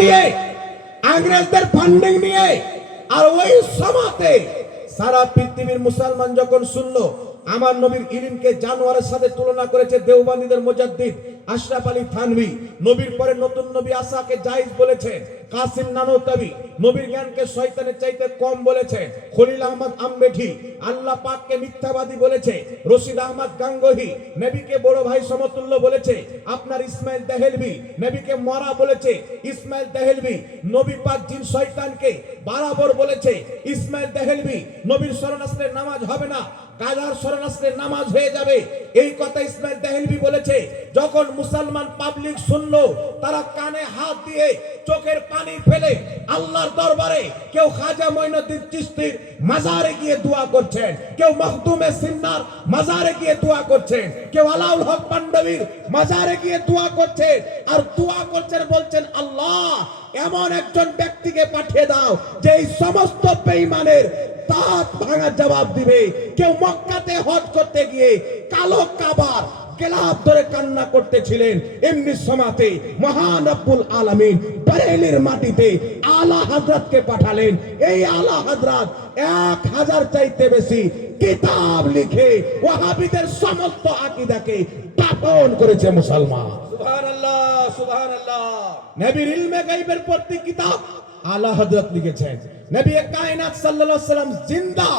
নিয়ে, ইংরেজদের ফান্ডিং নিয়ে, আর ওই সময়তে সারা পৃথিবীর মুসলমান যখন শুনলো আমার নবীর ইলমকে জানোয়ারের সাথে তুলনা করেছে দেওবন্দীদের মুজাদ্দিদ আশরাফ আলী থানভী, নবীর পরে নতুন নবী আসাকে জায়েজ বলেছে, কাসিম নানওতাবি নবীর জ্ঞানকে শয়তানের চাইতে কম বলেছে, খলিল আহমদ আম্বেঠি আল্লাহ পাককে মিথ্যাবাদী বলেছে, রশিদ আহমদ গাঙ্গোহী নবীকে বড় ভাই সমতুল্য বলেছে, আপনার ইসমাইল দেহলভি নবীকে মরা বলেছে, ইসমাইল দেহলভি নবী পাক জিন শয়তানকে বরাবর বলেছে, ইসমাইল দেহলভি নবীর শরণ আসলে নামাজ হবে না, গাজার শরণ আসলে নামাজ হয়ে যাবে, এই কথা ইসমাইল দেহলভি বলেছে। যখন মুসলমান পাবলিক শুনলো, তারা কানে হাত দিয়ে চোখের পানি ফেলে আল্লাহর দরবারে কেউ খাজা মঈনুদ্দিন চিশতির মাজারে গিয়ে দোয়া করছেন, কেউ মখদুমে সিন্নার মাজারে গিয়ে দোয়া করছেন, কেউ আলাউল হক পান্ডবীর মাজারে গিয়ে দোয়া করছেন, আর দোয়া করছেন বলছেন আল্লাহ এমন একজন ব্যক্তিকে পাঠিয়ে দাও যে এই সমস্ত বেঈমানের দাঁত ভাঙার জবাব দিবে। কেউ মক্কাতে হজ করতে গিয়ে কালো কাবার গেলাপ ধরে কান্না করতেছিলেন, এমনি সময়তে মহান রব্বুল আলামিন বরেলির মাটিতে আলা হযরতকে পাঠালেন। এই আলা হযরত 1000 চাইতে বেশি কিতাব লিখে ওয়াহাবিদের সমস্ত আকীদাকে দাফন করেছে মুসলমান। সুবহানাল্লাহ সুবহানাল্লাহ। নবীর ইলমে গায়বের প্রতি কিতাব আলা হযরত লিখেছেন। নবী কায়নাত সাল্লাল্লাহু আলাইহি সাল্লাম জিন্দা,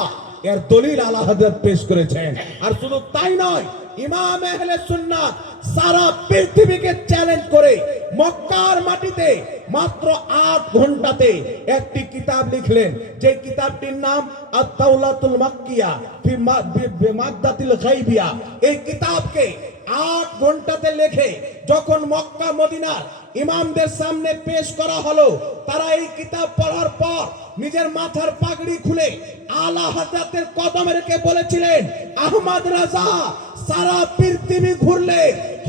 এর দলিল আলা হযরত পেশ করেছেন। আর শুধু তাই নয়, ইমাম আহলে সুন্নাত সারা পৃথিবীকে চ্যালেঞ্জ করে মক্কার মাটিতে মাত্র 8 ঘন্টাতে একটি কিতাব লিখলেন, যে কিতাবটির নাম আত-তাওলাতুল মাক্কিয়া ফি মাদ্দাতিল গায়বিয়া। এই কিতাবকে 8 ঘন্টাতে লেখে যখন মক্কা মদিনার ইমামদের সামনে পেশ করা হলো, তারা এই কিতাব পড়ার পর নিজের মাথার পাগড়ি খুলে আলা হযরতের কদমে রেখে বলেছিলেন, আহমদ রাজা সারা পৃথিবী ঘুরলে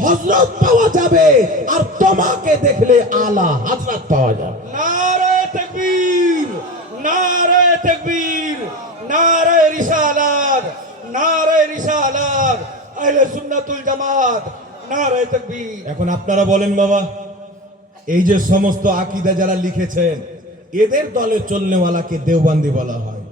হযরত পাওয়া যাবে, আর তোমাকে দেখলে আলা হযরত পাওয়া যাবে। নারে তাকবীর, নারে তাকবীর, নারে রিসালাত, নারে রিসালাত, আহলে সুন্নাতুল জামাত, নারে তাকবীর। এখন আপনারা বলেন বাবা, এই যে সমস্ত আকীদা যারা লিখেছেন, এদের দলে চলনেওয়ালাকে দেওবন্দি বলা হয়,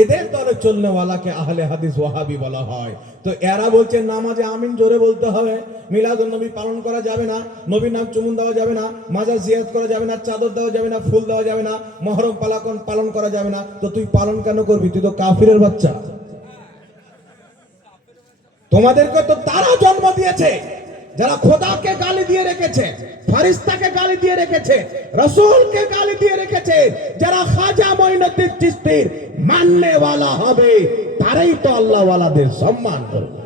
এদের দলে চলনেওয়ালাকে আহলে হাদিস ওয়াহাবি বলা হয়। তো এরা বলছে নামাজে আমিন জোরে বলতে হবে, মিলাদুন নবী পালন করা যাবে না, নবীর নাম চুমুন দেওয়া যাবে না, মাজার জিয়ারত করা যাবে না, চাদর দেওয়া যাবে না, ফুল দেওয়া যাবে না, মহরম পালন করা যাবে না। তো তুই পালন কেন করবি? তুই তো কাফিরের বাচ্চা। তোমাদেরকে তো তারা জন্ম দিয়েছে যারা খোদাকে গালি দিয়ে রেখেছে, ফেরেশতাকে গালি দিয়ে রেখেছে, রাসূলকে গালি দিয়ে রেখেছে। যারা খাজা মঈনুদ্দিন চিশতির মাননে ওয়ালা হবে, তারাই তো আল্লাহ ওয়ালাদের সম্মান করবে।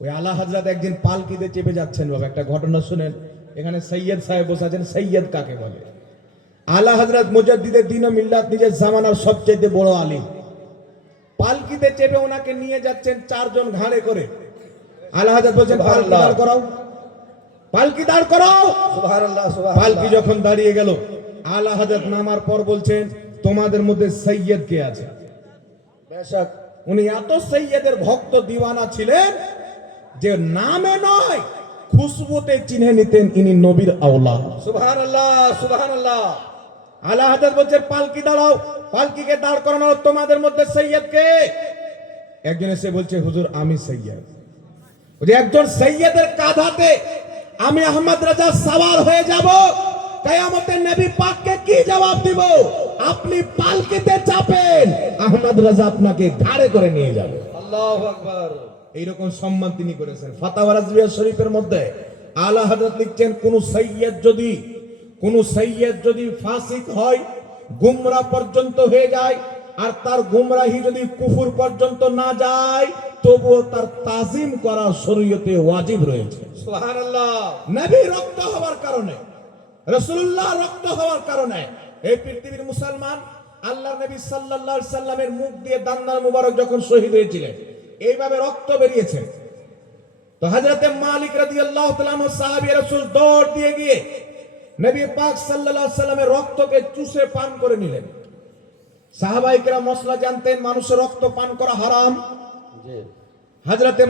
ওই আলা হযরত একদিন পালকিতে চেপে যাচ্ছেন বাবা, একটা ঘটনা শুনেন। এখানে সৈয়দ সাহেব বসে আছেন। সৈয়দ কাকে বলে? আলা হযরত মুজাদ্দিদে দ্বীন ও মিল্লাত, নিজের জামানার সবচেয়ে বড় আলিম। পালকিতে চেপে ওনাকে নিয়ে যাচ্ছেন 4 জন ঘাড়ে করে। আলা হযরত বলছেন পালকি দাঁড় করাও, পালকি দাঁড় করাও। সুবহানাল্লাহ সুবহানাল্লাহ। পালকি যখন দাঁড়িয়ে গেল, আলা হযরত নামার পর বলছেন, তোমাদের মধ্যে সৈয়দ কে আছে? বেশক উনি এত সৈয়দের ভক্ত দিওয়ানা ছিলেন যে নামে নয় খুশবুতে চিনে নিতেন ইনি নবীর আওলাদ। সুবহানাল্লাহ সুবহানাল্লাহ। আলা হযরত বলছেন পালকি দাঁড়াও, পালকিকে দাঁড় করানো। তোমাদের মধ্যে সৈয়দ কে? একজন এসে বলছে, হুজুর আমি সৈয়দ। যে একজন সৈয়দের কাঁধাতে আমি আহমদ রাজা সওয়ার হয়ে যাব, কিয়ামতের নবী পাককে কি জবাব দিব? আপনি পালকিতে চাপেন, আহমদ রাজা আপনাকে ঘাড়ে করে নিয়ে যাবে। আল্লাহু আকবার। এইরকম সম্মান তিনি করেছেন। ফাতাওয়া রাজবিয়া শরীফের মধ্যে আলা হযরত লিখছেন, কোন সৈয়দ যদি ফাসিক হয়, গুমরা পর্যন্ত হয়ে যায়, আর তার গুমরাহি যদি কুফর পর্যন্ত না যায়, তবুও তার তাজিম করা শরীয়তে ওয়াজিব রয়েছে। সুবহানাল্লাহ। নবী রক্ত হওয়ার কারণে, রাসূলুল্লাহ রক্ত হওয়ার কারণে এই পৃথিবীর মুসলমান আল্লাহর নবী সাল্লাল্লাহু আলাইহি সাল্লামের মুখ দিয়ে দান্দার মুবারক যখন শহীদ হয়েছিলেন, এইভাবে রক্ত বেরিয়েছে। তো হযরতে মালিক রাদিয়াল্লাহু তাআলা আনহু সাহাবী রাসূল দৌড় দিয়ে গিয়ে নবী পাক সাল্লাল্লাহু আলাইহি সাল্লামের রক্তকে চুষে পান করে নিলেন। সাহাবায়ে কেরাম মশলা জানতেন, মানুষের রক্ত পান করা হারাম। জি। হযরতে